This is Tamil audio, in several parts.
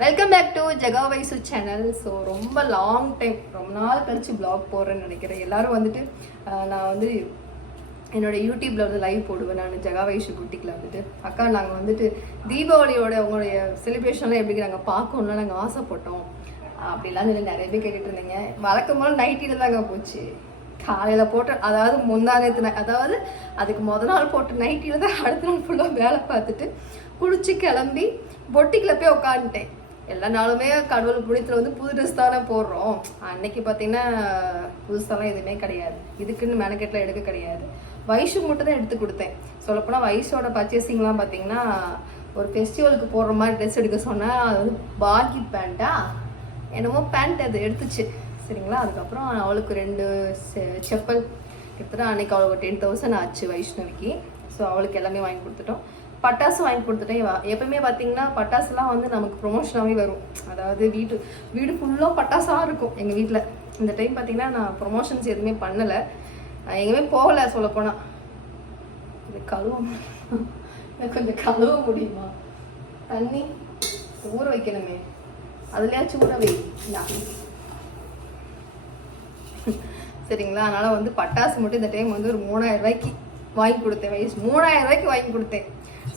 Welcome back to Jega Vaisu channel so ரொம்ப லாங் டைம் ரொம்ப நாள் கழிச்சு பிளாக் போடுறேன்னு நினைக்கிறேன். எல்லாரும் வந்துட்டு நான் வந்து என்னோட யூடியூப்பில் வந்து லைவ் போடுவேன். நான் ஜெகா வைஷு குட்டிக்கில் வந்துட்டு. அக்கா நாங்கள் வந்துட்டு தீபாவளியோட உங்களுடைய செலிப்ரேஷன்லாம் எப்படி நாங்கள் பார்க்கணும்னா நாங்கள் ஆசைப்பட்டோம். அப்படிலாம் சொல்லி நிறைய பேர் கேட்டுட்டு இருந்தீங்க. வழக்கம் போல் நைட்டில் தாங்க போச்சு. காலையில் போட்டு அதாவது முந்தா நேத்து அதாவது அதுக்கு முத நாள் போட்டு நைட்டியில் தான் அடுத்த நாள் ஃபுல்லாக வேலை பார்த்துட்டு குளிச்சு கிளம்பி பொட்டிக்கில் போய் உட்காந்துட்டேன். எல்லா நாளுமே கடவுள் புனித்தில் வந்து புது ட்ரெஸ் தானே போடுறோம். அன்னைக்கு பார்த்தீங்கன்னா புதுசாலாம் எதுவுமே கிடையாது. இதுக்குன்னு மெனக்கெட்டில் எடுக்க கிடையாது. வயசு மட்டும் தான் எடுத்து கொடுத்தேன். சொல்லப்போனால் வயசோட பர்ச்சேசிங்லாம் பார்த்தீங்கன்னா ஒரு ஃபெஸ்டிவலுக்கு போடுற மாதிரி ட்ரெஸ் எடுக்க சொன்னால் அது வந்து பாக்கி பேண்ட்டா என்னமோ பேண்ட் அது எடுத்துச்சு. சரிங்களா? அதுக்கப்புறம் அவளுக்கு ரெண்டு செ- செப்பல். கிட்டத்தட்ட அன்னைக்கு அவளுக்கு டென் தௌசண்ட் ஆச்சு வைஷ்ணவிக்கு. ஸோ அவளுக்கு எல்லாமே வாங்கி கொடுத்துட்டோம். பட்டாசு வாங்கி கொடுத்துட்டேன் இவ- எப்பவுமே பார்த்தீங்கன்னா பட்டாசுலாம் வந்து நமக்கு ப்ரொமோஷனாகவே வரும். அதாவது வீட்டு வீடு ஃபுல்லாக பட்டாசாக இருக்கும் எங்கள் வீட்டில் இந்த டைம் பார்த்தீங்கன்னா நான் ப்ரொமோஷன்ஸ் எதுவுமே பண்ணலை. எங்கேயுமே போகலை சொல்லப்போனால் இது கழுவ கொஞ்சம் கழுவ முடியுமா? தண்ணி ஊற வைக்கணுமே. அதுலேயாச்சும் ஊற வை. சரிங்களா? அதனால் வந்து பட்டாசு மட்டும் இந்த டைம் வந்து ஒரு மூணாயிரம் ரூபாய்க்கு வாங்கி கொடுத்தேன் வயசு மூணாயிரம் ரூபாய்க்கு வாங்கி கொடுத்தேன்.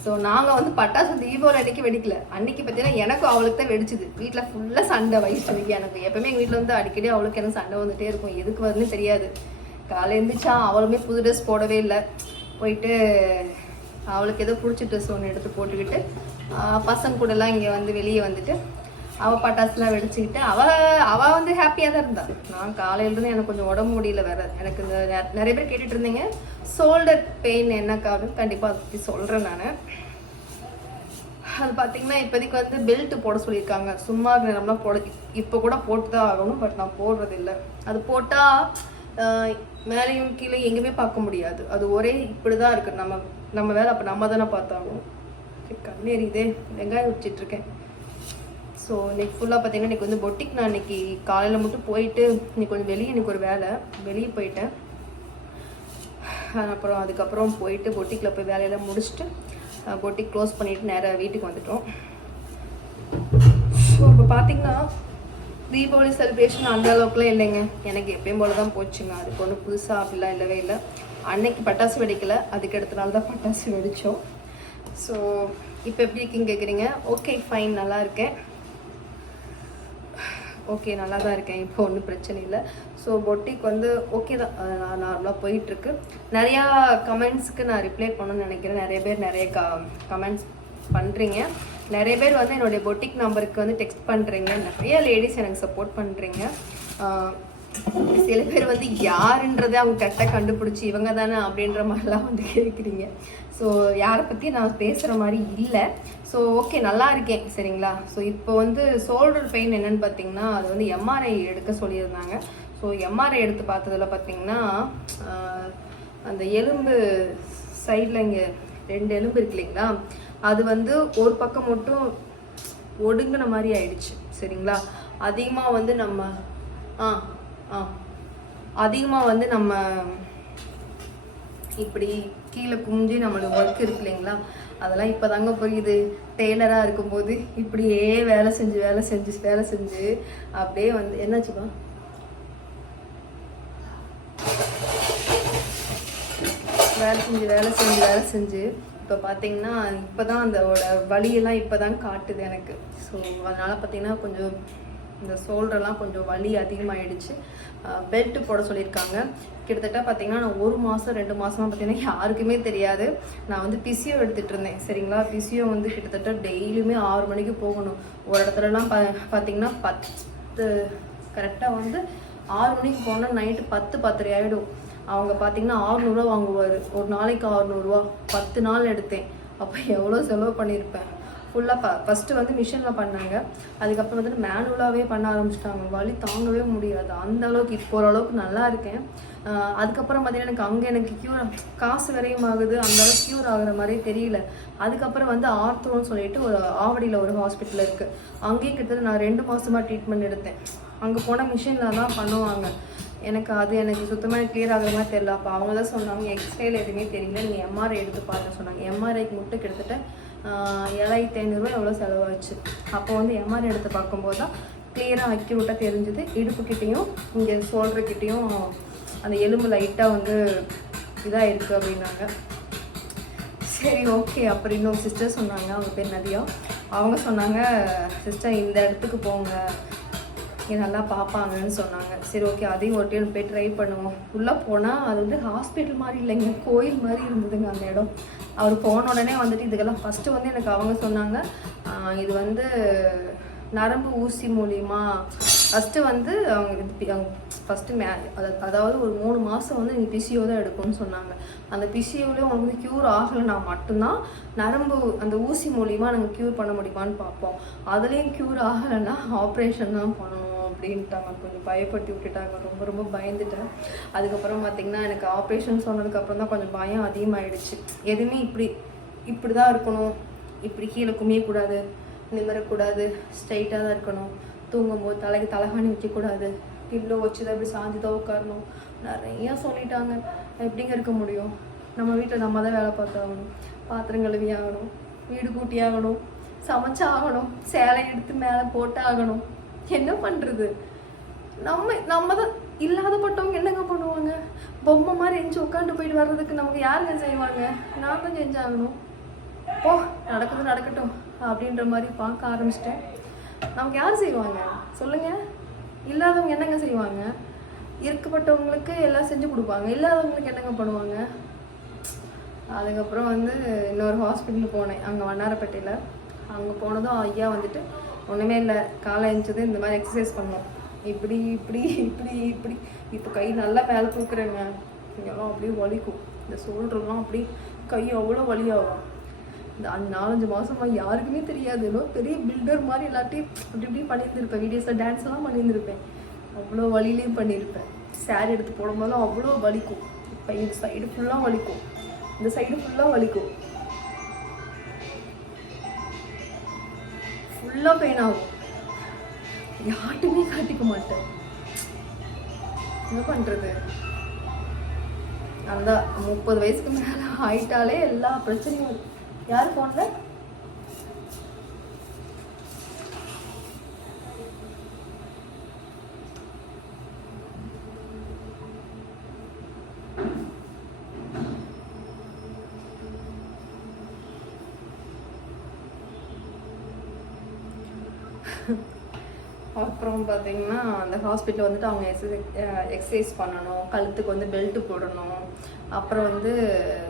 ஸோ நாங்கள் வந்து பட்டாசு தீபாவளி அன்னைக்கு வெடிக்கல. அன்னைக்கு பார்த்தீங்கன்னா எனக்கும் அவளுக்கு தான் வெடிச்சுது. வீட்டில் ஃபுல்லாக சண்டை வயசுக்கு எனக்கு எப்பவுமே எங்கள் வீட்டில் வந்து அடிக்கடி அவளுக்கு எனக்கு சண்டை வந்துகிட்டே இருக்கும். எதுக்கு வருதுன்னு தெரியாது. காலை எழுந்திரிச்சா அவளுமே புது ட்ரெஸ் போடவே இல்லை. போயிட்டு அவளுக்கு ஏதோ பிடிச்ச ட்ரெஸ் ஒன்று எடுத்து போட்டுக்கிட்டு பசங்க கூடலாம் இங்கே வந்து வெளியே வந்துட்டு அவள் பட்டாசுலாம் வெடிச்சுக்கிட்டு அவள் அவள் வந்து ஹாப்பியாக தான் இருந்தாள் நான் காலையிலேருந்து எனக்கு கொஞ்சம் உடம்பு முடியல வேற. எனக்கு இந்த நிறைய பேர் கேட்டுட்டு இருந்தீங்க. ஷோல்டர் பெயின் என்னக்காக கண்டிப்பாக அதை பற்றி சொல்கிறேன் நான். அது பார்த்தீங்கன்னா இப்போதைக்கு வந்து பெல்ட் போட சொல்லியிருக்காங்க. சும்மா நேரம்லாம் போட இப்போ கூட போட்டு தான் ஆகணும் பட் நான் போடுறது இல்லை அது போட்டால் மேலேயும் கீழே எங்கேயுமே பார்க்க முடியாது. அது ஒரே இப்படி தான் இருக்குது நம்ம நம்ம வேலை அப்போ நம்ம தானே பார்த்தாகணும். கண்ணேறிதே வெங்காயம் வச்சிட்ருக்கேன் ஸோ இன்னைக்கு ஃபுல்லாக பார்த்தீங்கன்னா இன்னைக்கு வந்து பொட்டிக் நான் இன்றைக்கி காலையில் மட்டும் போயிட்டு இன்னைக்கு கொஞ்சம் வெளியே எனக்கு ஒரு வேலை. வெளியே போயிட்டேன். அப்புறம் அதுக்கப்புறம் போயிட்டு பொட்டிக்கில் போய் வேலையெல்லாம் முடிச்சுட்டு பொட்டிக் க்ளோஸ் பண்ணிவிட்டு நேராக வீட்டுக்கு வந்துட்டோம். ஸோ இப்போ பார்த்தீங்கன்னா தீபாவளி செலிப்ரேஷன் அந்த அளவுக்குலாம் இல்லைங்க. எனக்கு எப்பயும் போல தான் போச்சுங்க. அதுக்கு ஒன்றும் புதுசாக அப்படிலாம் இல்லவே இல்லை. அன்னைக்கு பட்டாசு வெடிக்கலை. அதுக்கு அடுத்த நாள் தான் பட்டாசு வெடித்தோம் ஸோ இப்போ எப்படி இருக்கீங்க கேட்குறீங்க ஓகே ஃபைன் நல்லா இருக்கேன். ஓகே நல்லா தான் இருக்கேன். இப்போ ஒன்றும் பிரச்சனை இல்லை. ஸோ பொட்டிக் வந்து ஓகே தான். நார்மலாக போயிட்டுருக்கு. நிறையா கமெண்ட்ஸுக்கு நான் ரிப்ளை பண்ணணும்னு நினைக்கிறேன். நிறைய பேர் நிறைய க கமெண்ட்ஸ் பண்ணுறீங்க நிறைய பேர் வந்து என்னுடைய பொட்டிக் நம்பருக்கு வந்து டெக்ஸ்ட் பண்ணுறீங்க நிறைய லேடிஸ் எனக்கு சப்போர்ட் பண்ணுறீங்க சில பேர் வந்து யாருன்றதை அவங்க கரெக்டாக கண்டுபிடிச்சி இவங்க தானே அப்படின்ற மாதிரிலாம் வந்து கேட்குறீங்க. ஸோ யாரை பற்றி நான் பேசுகிற மாதிரி இல்லை. ஸோ ஓகே நல்லா இருக்கேன் சரிங்களா? ஸோ இப்போ வந்து ஷோல்டர் பெயின் என்னன்னு பார்த்தீங்கன்னா அது வந்து எம்ஆர்ஐ எடுக்க சொல்லியிருந்தாங்க. ஸோ எம்ஆர்ஐ எடுத்து பார்த்ததில் பார்த்தீங்கன்னா அந்த எலும்பு சைடில் இங்கே ரெண்டு எலும்பு இருக்கு இல்லைங்களா? அது வந்து ஒரு பக்கம் மட்டும் ஒடுங்கின மாதிரி ஆயிடுச்சு சரிங்களா? அதிகமாக வந்து நம்ம ஆ அதிகமாக வந்து நம்ம இப்படி கீழே குமிஞ்சு நம்மளோட ஒர்க் இருக்கு இல்லைங்களா? அதெல்லாம் இப்போ தாங்க புரியுது. டெய்லராக இருக்கும்போது இப்படியே வேலை செஞ்சு வேலை செஞ்சு வேலை செஞ்சு அப்படியே வந்து என்னாச்சுப்பா? வேலை செஞ்சு வேலை செஞ்சு வேலை செஞ்சு. இப்போ பார்த்தீங்கன்னா இப்போ தான் அதோட வலியெல்லாம் இப்போ தான் காட்டுது எனக்கு. ஸோ அதனால் பார்த்தீங்கன்னா கொஞ்சம் இந்த ஷோல்டர்லாம் கொஞ்சம் வலி அதிகமாகிடுச்சு பெல்ட் போட சொல்லியிருக்காங்க. கிட்டத்தட்ட பார்த்தீங்கன்னா நான் ஒரு மாதம் ரெண்டு மாதமாக பார்த்தீங்கன்னா யாருக்குமே தெரியாது. நான் வந்து பிசியோ எடுத்துகிட்டு இருந்தேன். சரிங்களா? பிசியோ வந்து கிட்டத்தட்ட டெய்லியுமே ஆறு மணிக்கு போகணும். ஒரு இடத்துலலாம் பா பார்த்தீங்கன்னா பத்து கரெக்டாக வந்து ஆறு மணிக்கு போனால் நைட்டு பத்து பத்தரை ஆகிடும் அவங்க பார்த்தீங்கன்னா ஆறுநூறுவா வாங்குவார். ஒரு நாளைக்கு ஆறுநூறுவா. பத்து நாள் எடுத்தேன். அப்போ எவ்வளோ செலவு பண்ணியிருப்பேன்? ஃபுல்லாக ப ஃபஸ்ட்டு வந்து மிஷினில் பண்ணாங்க. அதுக்கப்புறம் வந்துட்டு மேனுவலாகவே பண்ண ஆரம்பிச்சிட்டாங்க. வலி தாங்கவே முடியாது. அந்த அளவுக்கு இப்போ ஓரளவுக்கு நல்லா இருக்கேன். அதுக்கப்புறம் பார்த்தீங்கன்னா எனக்கு அங்கே எனக்கு க்யூர் காசு விரையும் ஆகுது. அந்த அளவுக்கு க்யூர் ஆகுற மாதிரியே தெரியல. அதுக்கப்புறம் வந்து ஆர்த்தோன்னு சொல்லிட்டு ஒரு ஆவடியில் ஒரு ஹாஸ்பிட்டல் இருக்குது அங்கேயும் கிட்டத்தட்ட நான் ரெண்டு மாதமாக ட்ரீட்மெண்ட் எடுத்தேன். அங்கே போனால் மிஷினில் தான் பண்ணுவாங்க. எனக்கு அது எனக்கு சுத்தமாக கிளியர் ஆகிற மாதிரி தெரியல. அப்போ அவங்க தான் சொன்னாங்க எக்ஸ்ரேல எதுவுமே தெரியல. நீங்கள் எம்ஆர்ஐ எடுத்து பார்த்து சொன்னாங்க. எம்ஆர்ஐக்கு மட்டும் கிட்டத்தட்ட ஏழாயிரத்தி ஐநூறுரூவா எவ்வளோ செலவாச்சு? அப்போ வந்து எம்ஆர் எடுத்து பார்க்கும்போது தான் கிளியராக அக்யூரேட்டாக தெரிஞ்சுது. இடுப்புக்கிட்டேயும் இங்கே சோல்டர்கிட்டேயும் அந்த எலும்பு லைட்டாக வந்து இதாக இருக்குது அப்படின்னாங்க. சரி ஓகே அப்புறம் இன்னொரு சிஸ்டர் சொன்னாங்க அவங்க பேர் நதியா. அவங்க சொன்னாங்க சிஸ்டர் இந்த இடத்துக்கு போங்க. இங்கே நல்லா பார்ப்பாங்கன்னு சொன்னாங்க. சரி ஓகே அதையும் ஒரு டைம் போய் ட்ரை பண்ணுவோம். உள்ளே போனால் அது வந்து ஹாஸ்பிட்டல் மாதிரி இல்லைங்க. கோயில் மாதிரி இருந்ததுங்க அந்த இடம். அவர் போன உடனே வந்துட்டு இதுக்கெல்லாம் ஃபஸ்ட்டு வந்து எனக்கு அவங்க சொன்னாங்க இது வந்து நரம்பு ஊசி மூலியமா ஃபஸ்ட்டு வந்து அவங்க இது ஃபஸ்ட்டு மே அதாவது ஒரு மூணு மாதம் வந்து நீங்கள் பிசியோ தான் எடுக்கணும்னு சொன்னாங்க. அந்த பிசியோவில் உங்களுக்கு வந்து க்யூர் ஆகலைன்னா மட்டும்தான் நரம்பு அந்த ஊசி மூலியமாக நாங்கள் க்யூர் பண்ண முடியுமான்னு பார்ப்போம். அதுலேயும் க்யூர் ஆகலைன்னா ஆப்ரேஷன் தான் பண்ணணும். அப்படின்ட்டாங்க. கொஞ்சம் பயப்படுத்தி விட்டுட்டாங்க. ரொம்ப ரொம்ப பயந்துட்டேன். அதுக்கப்புறம் பார்த்தீங்கன்னா எனக்கு ஆப்ரேஷன் சொன்னதுக்கப்புறம் தான் கொஞ்சம் பயம் அதிகமாகிடுச்சு எதுவுமே இப்படி இப்படி தான் இருக்கணும். இப்படி கீழே குமியக்கூடாது நிமிரக்கூடாது. ஸ்ட்ரைட்டாக தான் இருக்கணும். தூங்கும்போது தலைக்கு தலகாணி வைக்கக்கூடாது. பில்லோ வச்சு தான் இப்படி சாஞ்சு தான் உட்காரணும். நிறையா சொல்லிட்டாங்க. எப்படிங்க இருக்க முடியும்? நம்ம வீட்டில் நம்ம தான் வேலை பார்த்தாகணும் பாத்திரம் கழுவி ஆகணும். வீடு கூட்டி ஆகணும். சமைச்சாகணும். சேலை எடுத்து மேலே போட்டாகணும் என்ன பண்ணுறது நம்ம நம்ம தான் இல்லாதப்பட்டவங்க என்னங்க பண்ணுவாங்க? பொம்மை மாதிரி எஞ்சி உட்காந்து போயிட்டு வர்றதுக்கு நமக்கு யாருங்க செய்வாங்க? நான் தான் செஞ்சாகணும் போ நடக்குது நடக்கட்டும் அப்படின்ற மாதிரி பார்க்க ஆரம்பிச்சிட்டேன். நமக்கு யார் செய்வாங்க? சொல்லுங்க. இல்லாதவங்க என்னங்க செய்வாங்க? இருக்கப்பட்டவங்களுக்கு எல்லாம் செஞ்சு கொடுப்பாங்க. இல்லாதவங்களுக்கு என்னங்க பண்ணுவாங்க? அதுக்கப்புறம் வந்து இன்னொரு ஹாஸ்பிட்டலுக்கு போனேன் அங்கே வண்ணாரப்பேட்டையில். அங்கே போனதும் ஐயா வந்துட்டு ஒன்றுமே இல்லை. காலை எழுந்தது இந்த மாதிரி எக்ஸசைஸ் பண்ணோம். இப்படி இப்படி இப்படி இப்படி. இப்போ கை நல்லா மேலே தூக்குறேங்க இங்கெல்லாம் அப்படியே வலிக்கும். இந்த சோல்டர்லாம் அப்படி கை அவ்வளோ வலியாகும். இந்த நாலஞ்சு மாதமாக யாருக்குமே தெரியாது. ஏதோ பெரிய பில்டர் மாதிரி எல்லாத்தையும் அப்படி இப்படி பண்ணியிருந்திருப்பேன். வீடியோஸில் டான்ஸ்லாம் பண்ணியிருந்திருப்பேன். அவ்வளோ வலியிலையும் பண்ணியிருப்பேன். சேரீ எடுத்து போடும்போதெல்லாம் அவ்வளோ வலிக்கும். இப்போ இந்த சைடு ஃபுல்லாக வலிக்கும். இந்த சைடு ஃபுல்லாக வலிக்கும். ஃபுல்லாக பெயின் ஆகும். யார்ட்டுமே காட்டிக்க மாட்டேன். என்ன பண்ணுறது அந்த முப்பது வயசுக்கு மேலே ஆயிட்டாலே எல்லா பிரச்சனையும். யார் ஃபோனில் அப்புறம் பார்த்தீங்கன்னா அந்த ஹாஸ்பிட்டல் வந்துட்டு அவங்க எக்ஸசைஸ் பண்ணணும் கழுத்துக்கு வந்து பெல்ட்டு போடணும். அப்புறம் வந்து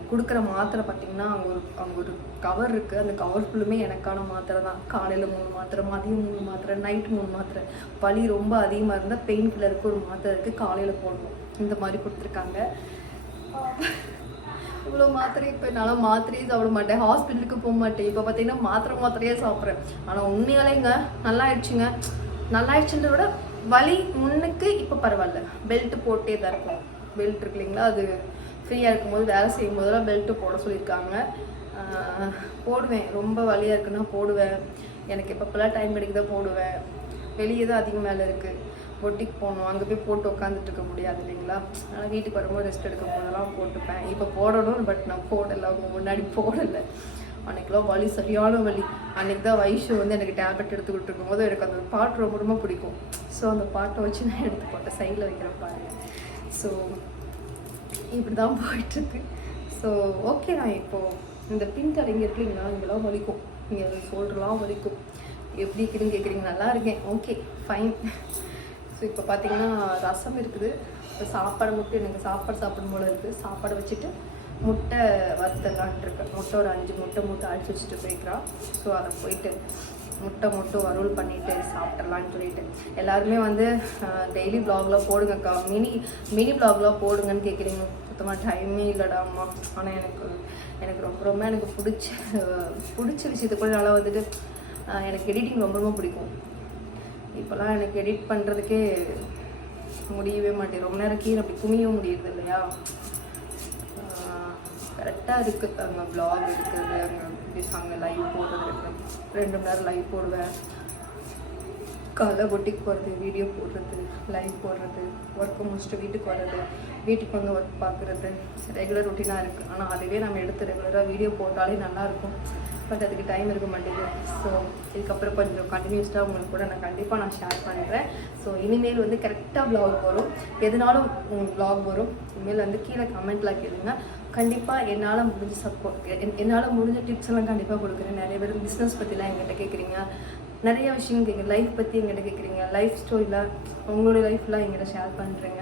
கொடுக்குற மாத்திரை பார்த்தீங்கன்னா அவங்க ஒரு அவங்க ஒரு கவர் இருக்குது அந்த கவர் ஃபுல்லுமே எனக்கான மாத்திரை தான். காலையில் மூணு மாத்திரை மதியம் மூணு மாத்திரை நைட் மூணு மாத்திரை. வலி ரொம்ப அதிகமாக இருந்தால் பெயின் கில்லருக்கு ஒரு மாத்திரை இருக்குது காலையில் போடணும். இந்த மாதிரி கொடுத்துருக்காங்க. இவ்வளோ மாத்திரை இப்போ என்னால் மாத்திரையே சாப்பிட மாட்டேன். ஹாஸ்பிட்டலுக்கு போக மாட்டேன். இப்போ பார்த்தீங்கன்னா மாத்திரை மாத்திரையே சாப்பிட்றேன். ஆனால் உண்மையாலேங்க நல்லா ஆயிடுச்சுங்க. நல்லா ஆயிடுச்சுன்றத விட வலி முன்னுக்கு இப்போ பரவாயில்ல. பெல்ட் போட்டே தான் இருக்கும். பெல்ட் இருக்கு இல்லைங்களா? அது ஃப்ரீயாக இருக்கும்போது வேலை செய்யும் போதெல்லாம் பெல்ட்டு போட சொல்லியிருக்காங்க. போடுவேன். ரொம்ப வலியாக இருக்குன்னா போடுவேன். எனக்கு எப்பப்பெல்லாம் டைம் கிடைக்குதோ போடுவேன். வெளியே தான் அதிகம் வேலை இருக்குது பொட்டிக்கு போகணும். அங்கே போய் போட்டு உட்காந்துட்டு இருக்க முடியாது இல்லைங்களா? அதனால் வீட்டுக்கு வரும்போது ரெஸ்ட் எடுக்கும் போதெல்லாம் போட்டுப்பேன். இப்போ போடணும் பட் நான் போடலை. அவங்க முன்னாடி போடலை. அன்னைக்கெல்லாம் வலி சரியான வலி. அன்றைக்கி தான் வயசு வந்து எனக்கு டேப்லெட் எடுத்துக்கிட்டு இருக்கும்போது எனக்கு அந்த பாட்டு ரொம்ப ரொம்ப பிடிக்கும். ஸோ அந்த பாட்டை வச்சு நான் எடுத்து போட்டேன். சைடில் வைக்கிறேன் பாருங்கள் ஸோ இப்படி தான் போயிட்டுருக்கு. ஸோ ஓகே நான் இப்போது இந்த பின் இங்கே இருக்கீங்களா இங்கெல்லாம் வலிக்கும். இங்கே சொல்கிறலாம் வலிக்கும். எப்படி இருக்குதுன்னு கேட்குறீங்க நல்லா இருக்கேன். ஓகே ஃபைன் ஸோ இப்போ பார்த்தீங்கன்னா ரசம் இருக்குது. இப்போ சாப்பாடு மட்டும் எனக்கு சாப்பாடு சாப்பிடும் போல இருக்குது சாப்பாடு வச்சுட்டு முட்டை வறுத்தலான்ட்டு இருக்கேன் முட்டை ஒரு அஞ்சு முட்டை முட்டை அடிச்சு வச்சுட்டு போய்க்கிறான் ஸோ அதை போயிட்டு முட்டை மட்டும் வறுவல் பண்ணிவிட்டு சாப்பிட்றலான்னு சொல்லிட்டு. எல்லாருமே வந்து டெய்லி ப்ளாக்லாம் போடுங்கக்கா. மினி மினி ப்ளாக்லாம் போடுங்கன்னு கேட்குறீங்க சுத்தமாக டைமே இல்லைடா அம்மா. ஆனால் எனக்கு எனக்கு ரொம்ப ரொம்ப எனக்கு பிடிச்ச பிடிச்ச விஷயத்தை கூட நல்லா வந்துட்டு எனக்கு எடிட்டிங் ரொம்ப ரொம்ப பிடிக்கும். இப்போல்லாம் எனக்கு எடிட் பண்ணுறதுக்கே முடியவே மாட்டேன் ரொம்ப நேரம் கீழே அப்படி குமியவும் முடியுது இல்லையா? கரெக்டாக இருக்குது அங்கே ப்ளாக் எடுக்கிறது அங்கே இப்படி அங்கே லைவ் போடுறது ரெண்டு ரெண்டு மணி நேரம் லைவ் போடுவேன். காலை பொட்டிக்கு போகிறது வீடியோ போடுறது லைவ் போடுறது ஒர்க்கை முடிச்சுட்டு வீட்டுக்கு வர்றது வீட்டுக்கு வந்து ஒர்க் பார்க்குறது ரெகுலர் ரொட்டீனாக இருக்குது ஆனால் அதுவே நம்ம எடுத்து ரெகுலராக வீடியோ போட்டாலே நல்லாயிருக்கும் பண்ணுறதுக்கு டைம் இருக்க மாட்டேங்குது. ஸோ இதுக்கப்புறம் கொஞ்சம் கண்டினியூஸ்டாக உங்களுக்கு கூட நான் கண்டிப்பாக நான் ஷேர் பண்ணுறேன் ஸோ இனிமேல் வந்து கரெக்டாக ப்ளாக் வரும். எதுனாலும் உங்களுக்கு ப்ளாக் வரும். இனிமேல் வந்து கீழே கமெண்ட்லாம் கேளுங்க. கண்டிப்பாக என்னால் முடிஞ்ச சப்போர்ட் என்னால் முடிஞ்ச டிப்ஸ் எல்லாம் கண்டிப்பாக கொடுக்குறேன். நிறைய பேர் பிஸ்னஸ் பற்றிலாம் எங்கிட்ட கேட்குறீங்க நிறைய விஷயம் கேட்குறீங்க லைஃப் பற்றி எங்கிட்ட கேட்குறீங்க லைஃப் ஸ்டோரியில் உங்களோட லைஃப்லாம் எங்கிட்ட ஷேர் பண்ணுறீங்க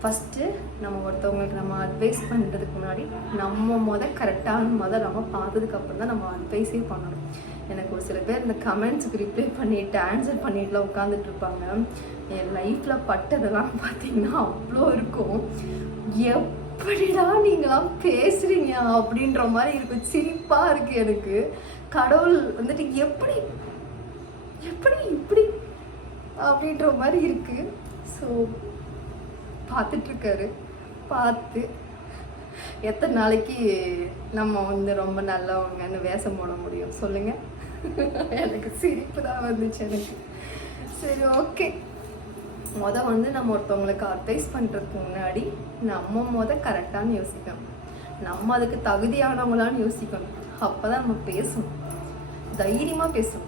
ஃபஸ்ட்டு நம்ம ஒருத்தவங்களுக்கு நம்ம அட்வைஸ் பண்ணுறதுக்கு முன்னாடி நம்ம முத கரெக்டான முத நம்ம பார்த்ததுக்கப்புறம் தான் நம்ம அட்வைஸே பண்ணணும். எனக்கு ஒரு சில பேர் இந்த கமெண்ட்ஸுக்கு ரிப்ளை பண்ணிவிட்டு ஆன்சர் பண்ணிட்டுலாம் உட்காந்துட்டு இருப்பாங்க. என் லைஃப்பில் பட்டதெல்லாம் பார்த்தீங்கன்னா அவ்வளோ இருக்கும். எப்படிடா நீங்களாம் பேசுகிறீங்க அப்படின்ற மாதிரி இருக்கும். சிரிப்பாக இருக்குது எனக்கு. கடவுள் வந்துட்டு எப்படி எப்படி இப்படி அப்படின்ற மாதிரி இருக்குது ஸோ பார்த்துட்ருக்காரு. பார்த்து எத்தனை நாளைக்கு நம்ம வந்து ரொம்ப நல்லவங்கன்னு வேஷம் போட முடியும்? சொல்லுங்கள் எனக்கு சிரிப்பு தான் வந்துச்சு எனக்கு. சரி ஓகே. மொதல் வந்து நம்ம ஒருத்தவங்களுக்கு அட்வைஸ் பண்ணுறதுக்கு முன்னாடி நம்ம மொதல் கரெக்டானு யோசிக்கணும். நம்ம அதுக்கு தகுதியானவங்களான்னு யோசிக்கணும். அப்போ தான் நம்ம பேசணும். தைரியமாக பேசணும்.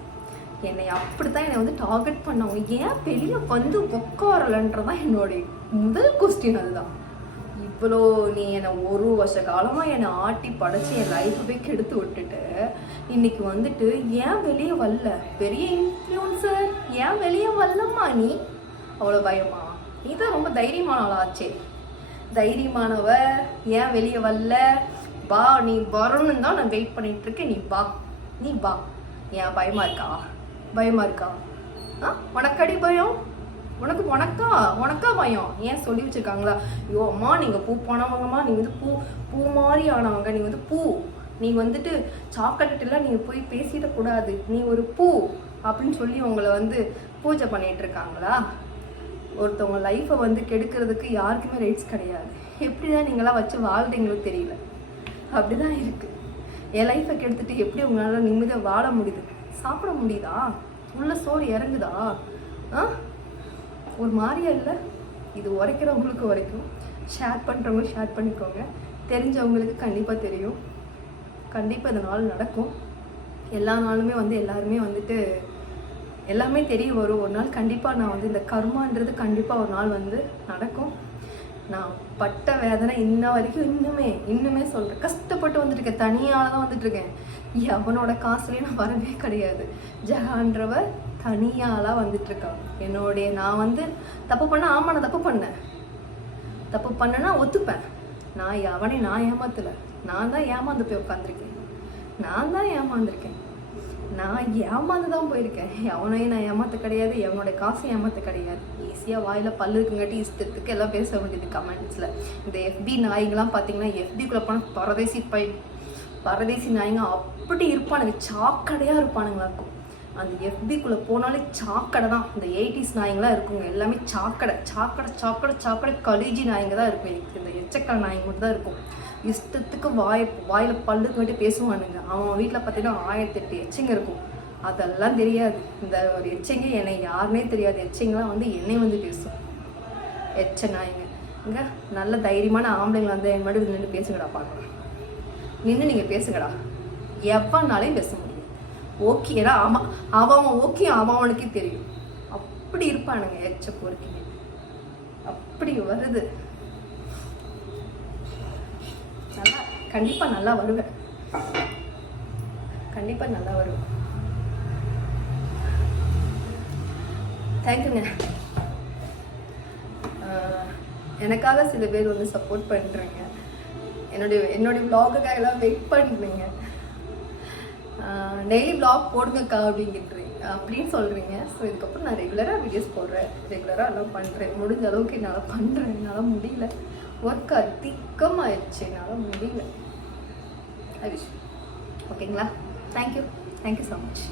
என்னை அப்படித்தான் என்னை வந்து டார்கெட் பண்ணவங்க. ஏன்? வெளியே வந்து உட்காரலன்றதான் என்னுடைய முதல் கொஸ்டின் அதுதான். இவ்வளோ நீ என்னை ஒரு வருஷ காலமாக என்னை ஆட்டி படைச்சி என் லைஃபை கெடுத்து விட்டுட்டு இன்னைக்கு வந்துட்டு ஏன் வெளியே வரல? பெரிய இன்ஃப்ளூன்சர் ஏன் வெளியே வரலம்மா நீ? அவ்வளோ பயமா? நீ தான் ரொம்ப தைரியமான ஆளாச்சே. தைரியமானவ ஏன் வெளியே வரல? வா நீ வரணும்னு தான் நான் வெயிட் பண்ணிட்டு இருக்கேன். நீ வா நீ வா. ஏன் பயமா இருக்கா? பயமா இருக்கா? ஆ? உனக்கடி பயம்? உனக்கு உனக்கா? உனக்கா பயம்? ஏன் சொல்லி வச்சிருக்காங்களா? ஐயோ அம்மா நீங்கள் பூ போனவங்கம்மா நீ வந்து பூ பூ மாதிரி ஆனவங்க. நீ வந்து பூ. நீ வந்துட்டு சாக்லேட்லாம் நீங்கள் போய் பேசிடக்கூடாது நீ ஒரு பூ அப்படின்னு சொல்லி உங்களை வந்து பூஜை பண்ணிட்டு இருக்காங்களா? ஒருத்தவங்க லைஃப்பை வந்து கெடுக்கிறதுக்கு யாருக்குமே ரைட்ஸ் கிடையாது. எப்படி தான் நீங்களாம் வச்சு வாழ்றீங்களோ தெரியல. அப்படிதான் இருக்கு. என் லைஃப்பை கெடுத்துட்டு எப்படி உங்களால் நிம்மதியாக வாழ முடியுது? சாப்பிட முடியுதா? உள்ள சோறு இறங்குதா? ஆ? ஒரு மாதிரியா இல்லை? இது உரைக்கிறவங்களுக்கு உரைக்கும். ஷேர் பண்ணுறவங்க ஷேர் பண்ணிக்கோங்க. தெரிஞ்சவங்களுக்கு கண்டிப்பாக தெரியும். கண்டிப்பாக இந்த நாள் நடக்கும். எல்லா நாளுமே வந்து எல்லாருமே வந்துட்டு எல்லாமே தெரிய வரும். ஒரு நாள் கண்டிப்பாக நான் வந்து இந்த கர்மான்றது கண்டிப்பாக ஒரு நாள் வந்து நடக்கும். நான் பட்ட வேதனை இன்ன வரைக்கும் இன்னுமே இன்னுமே சொல்கிறேன் கஷ்டப்பட்டு வந்துட்டுருக்கேன். தனியாக தான் வந்துட்டுருக்கேன். எவனோட காசுலேயும் நான் வரவே கிடையாது. ஜஹான்றவர் தனியாலாம் வந்துட்டுருக்கான். என்னுடைய நான் வந்து தப்பு பண்ண ஆமா நான் தப்பு பண்ணேன். தப்பு பண்ணேன்னா ஒத்துப்பேன். நான் எவனை நான் ஏமாத்தல. நான் தான் ஏமாந்து போய் உட்காந்துருக்கேன் நான் தான் ஏமாந்துருக்கேன். நான் ஏமாந்து தான் போயிருக்கேன். எவனையும் நான் ஏமாத்த கிடையாது. எவனோட காசையும் ஏமாத்த கிடையாது. ஈஸியாக வாயில் பல்லு இருக்குங்காட்டி இஷ்டத்துக்கு எல்லாம் பேச வேண்டியது கமெண்ட்ஸில் இந்த எஃபி நாய்ங்கெல்லாம் பார்த்தீங்கன்னா எஃபிக்குள்ளே போனால் பரதேசி பை பரதேசி நாய்ங்க அப்படி இருப்பானுங்க. சாக்கடையாக இருப்பானுங்களா இருக்கும். அந்த எஃபிக்குள்ளே போனாலே சாக்கடை தான். இந்த எயிட்டிஸ் நாய்ங்களாம் இருக்குங்க. எல்லாமே சாக்கடை. சாக்கடை சாக்கடை சாக்கடை கலிஜி நாய்ங்க தான் இருக்கும் எனக்கு. இந்த எச்சக்கால் நாய்ங்க மட்டும் தான் இருக்கும். இஷ்டத்துக்கு வாய் வாயில் பல்லுக்கு மட்டும் பேசுவானுங்க. அவன் வீட்டில் பார்த்தீங்கன்னா ஆயிரத்தெட்டு எச்சங்க இருக்கும். அதெல்லாம் தெரியாது. இந்த ஒரு எச்சைங்க என்னை யாருமே தெரியாது. எச்சைங்களாம் வந்து என்னை வந்து பேசும். எச்ச நாய்ங்க. இங்க நல்ல தைரியமான ஆம்பளைங்க வந்து என் மட்டும் நின்று பேசுங்கடா பார்க்கலாம் நின்று நீங்கள் பேசுங்கடா. எவ்வளோனாலையும் பேச முடியும் ஓகேடா ஆமாம் அவன் ஓகே அவன் அவனுக்கே தெரியும். அப்படி இருப்பானுங்க எச்ச பொறுக்கிங்க. அப்படி வருது. நல்லா கண்டிப்பாக நல்லா வருவேன். கண்டிப்பாக நல்லா வருவேன். தேங்க்யூங்க uh, எனக்காக சில பேர் வந்து சப்போர்ட் பண்ணுறீங்க என்னுடைய என்னுடைய vlog-க்காக எல்லாம் வெயிட் பண்ணுறீங்க டெய்லி uh, vlog போடுங்கக்கா அப்படிங்கிறீங்க அப்படின்னு சொல்கிறீங்க ஸோ இதுக்கப்புறம் நான் ரெகுலராக வீடியோஸ் போடுறேன். ரெகுலராக எல்லாம் பண்ணுறேன் முடிஞ்ச அளவுக்கு என்னால் பண்ணுறேன் என்னால் முடியல. ஒர்க் அதிகமாகிடுச்சு என்னால் முடியல. ஐ விஷ் ஓகேங்களா thank you thank you so much